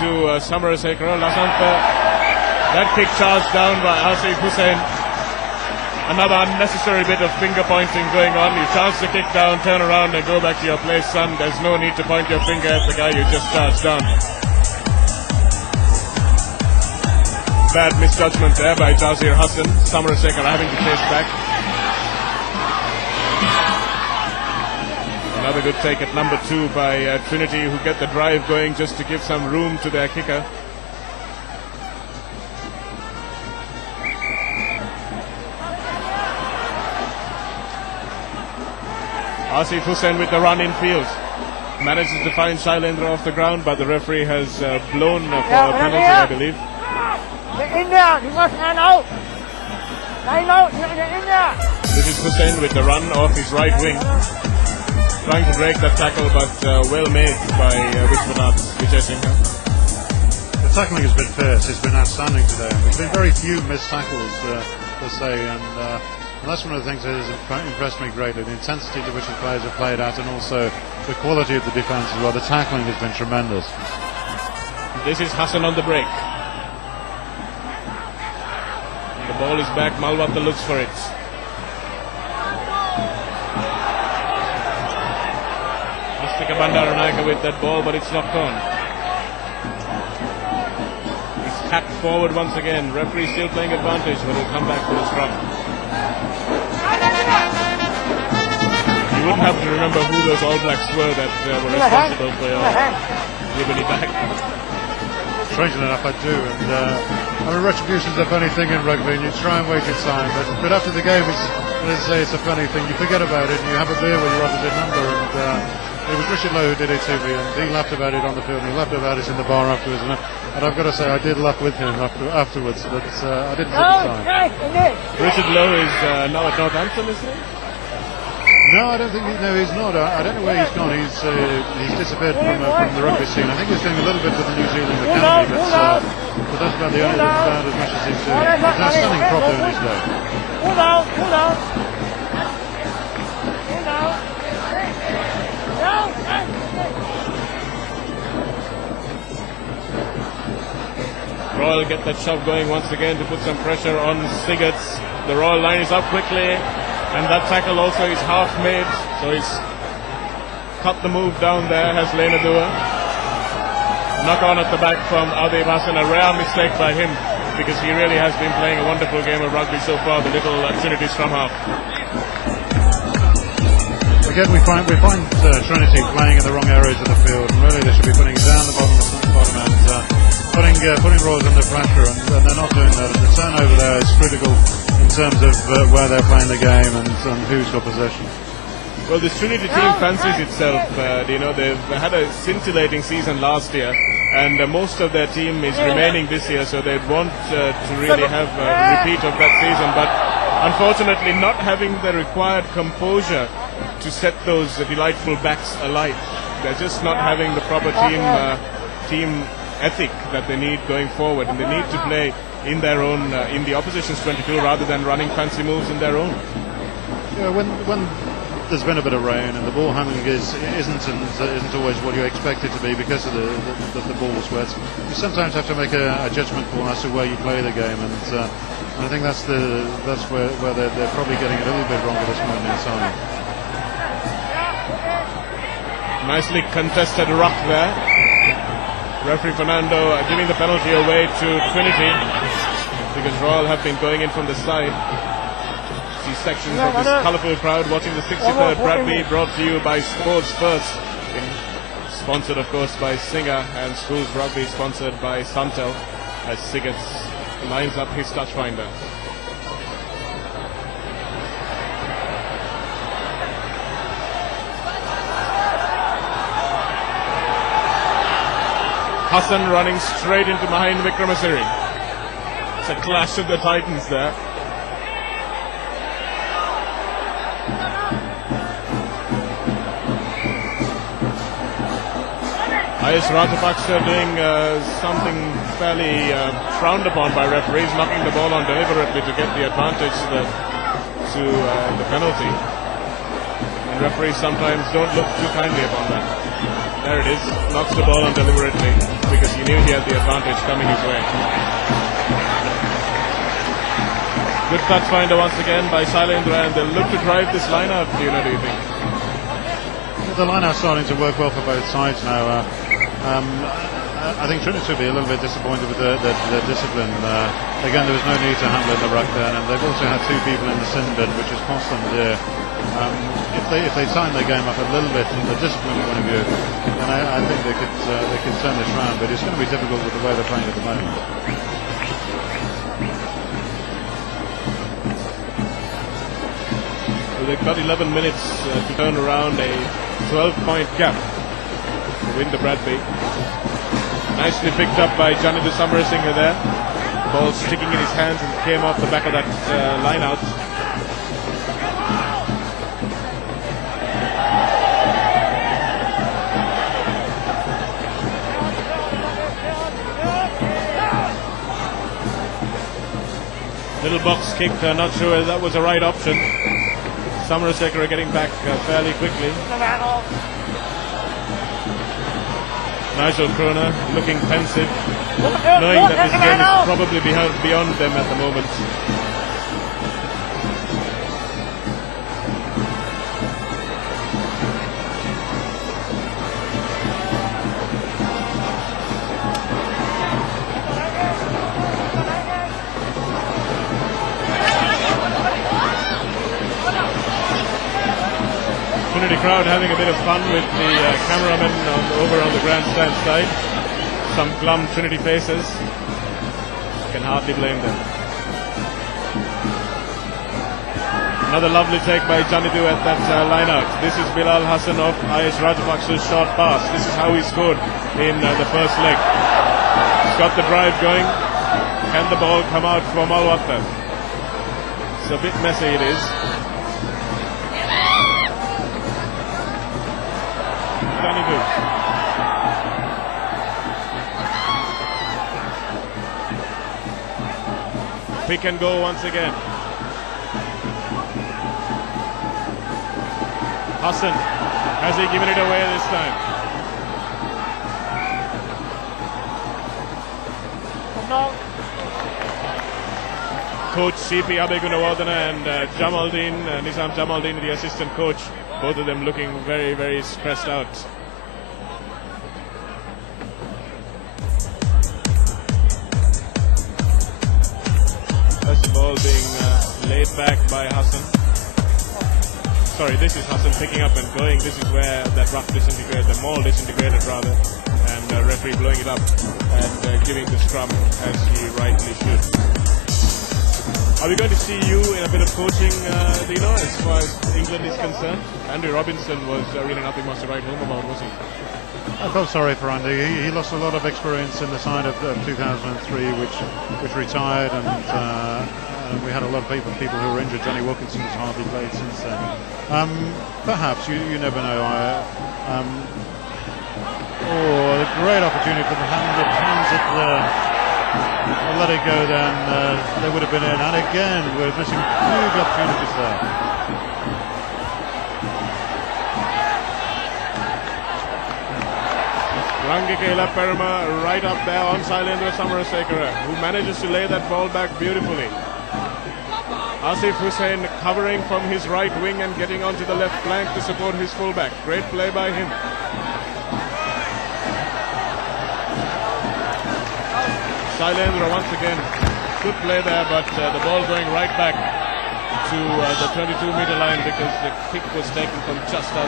to Samaras-Ekra. That kick charged down by Asif Hussain. Another unnecessary bit of finger pointing going on. You charge the kick down, turn around and go back to your place, son. There's no need to point your finger at the guy you just charged down. Bad misjudgment there by Jazir Hassan. Samaras-Ekra having to chase back. Another good take at number 2 by Trinity, who get the drive going just to give some room to their kicker. Asif Hussain with the run in field. Manages to find Shailendra off the ground, but the referee has blown for a penalty, I believe. Get in there, you must line out. Line out, get in there. This is Hussain with the run off his right wing. Trying to break that tackle, but well made by Vishwanath Vijay. The tackling has been fierce, it's been outstanding today. There's been very few missed tackles, per se, and that's one of the things that has impressed me greatly, the intensity to which the players have played out, and also the quality of the defence as well. The tackling has been tremendous. This is Hassan on the break. The ball is back, Malwatta looks for it. Mustika Bandaranayake with that ball, but it's knocked on. He's tapped forward once again. Referee still playing advantage, but he'll come back for the scrum. You wouldn't have to remember who those All Blacks were that were responsible for your liberty back. Strangely enough, I do, and I mean, retribution's a funny thing in rugby, and you try and wait your time, but after the game, it's a funny thing. You forget about it, and you have a beer with your opposite number, and it was Richard Lowe who did it to me, and he laughed about it on the field, and he laughed about it in the bar afterwards, and I've got to say, I did laugh with him afterwards, but I didn't at the time. Richard Lowe is now at Northampton, is he? No, I don't think he's not. I don't know where he's gone. He's disappeared from the rugby scene. I think he's doing a little bit with the New Zealand Academy, but that's about the only about as much as he's doing. He's an outstanding prop in his day. Royal get that shove going once again to put some pressure on Sigurds. The Royal line is up quickly. And that tackle also is half made, so he's cut the move down there, has Lena Dua. Knock on at the back from Adib Hassan, a rare mistake by him, because he really has been playing a wonderful game of rugby so far, the little Trinity scrum half. Again, we find Trinity playing in the wrong areas of the field, and really they should be putting it down the bottom and putting Royals under pressure, and they're not doing that. And the turnover there is critical in terms of where they're playing the game and who's got possession. Well, this Trinity team fancies itself. They've had a scintillating season last year, and most of their team is remaining this year, so they'd want to really have a repeat of that season. But unfortunately, not having the required composure to set those delightful backs alight. They're just not having the proper team ethic that they need going forward, and they need to play in their own, in the opposition's 22, rather than running fancy moves in their own. Yeah, when there's been a bit of rain and the ball handling isn't always what you expect it to be because of the ball's wet, you sometimes have to make a judgment call as to where you play the game, and I think that's where they're probably getting a little bit wrong at this moment in time. Nicely contested ruck there. Referee Fernando giving the penalty away to Trinity because Royal have been going in from the side. See sections of this colourful crowd watching the 63rd Bradby, brought to you by Sports First, sponsored of course by Singer, and Schools Rugby sponsored by Suntel, as Sigurds lines up his touch finder. Hassan running straight into behind Vikramasiri. It's a clash of the Titans there. Ayush Rajapaksa doing something fairly frowned upon by referees, knocking the ball on deliberately to get the advantage to the penalty. And referees sometimes don't look too kindly upon that. There it is, knocks the ball on deliberately. because he knew he had the advantage coming his way. Good touch finder once again by Sailendra, and they'll look to drive this line out, do you think? The line out's starting to work well for both sides now. I think Trinity will be a little bit disappointed with their discipline. Again, there was no need to handle in the ruck then, and they've also had two people in the sin bin, which has cost them there. If they tighten their game up a little bit from the discipline point of view, then I think they could turn this round. But it's going to be difficult with the way they're playing at the moment. Well, they've got 11 minutes to turn around a 12-point gap to win the Bradby. Nicely picked up by Janadu Samarasinghe there. Ball sticking in his hands and came off the back of that line out. Little box kick, not sure whether that was the right option. Samarasinghe getting back fairly quickly. Nigel Kroner looking pensive, knowing that this game is probably beyond them at the moment. Trinity crowd having a bit of fun with the cameramen over on the grandstand side. Some glum Trinity faces. Can hardly blame them. Another lovely take by Janadu at that line out. This is Bilal Hassan of IS Rajapaksa's short pass. This is how he scored in the first leg. He's got the drive going. Can the ball come out for Malwatta? It's a bit messy, it is. Pick and go once again. Hassan, has he given it away this time? No. Coach CP Abegunawardena and Nizam Jamaldeen, the assistant coach, both of them looking very, very stressed out. First ball being laid back by Hassan. Sorry, this is Hassan picking up and going. This is where that ruck disintegrated, the maul disintegrated rather, and referee blowing it up and giving the scrum as he rightly should. Are we going to see you in a bit of coaching, Dino, as far as England is concerned? Andy Robinson was really nothing much to write home about, was he? I felt sorry for Andy. He lost a lot of experience in the side of 2003, which retired, and we had a lot of people who were injured. Johnny Wilkinson has hardly played since then. Perhaps, you never know. A great opportunity for the hands at the... let it go, then they would have been in. And again, we're missing huge opportunities there. Rangikela Perma right up there on Sailendra Samarasinghe, who manages to lay that ball back beautifully. Asif Hussain covering from his right wing and getting onto the left flank to support his fullback. Great play by him. Sailendra once again, good play there, but the ball going right back to the 22-meter line because the kick was taken from just outside.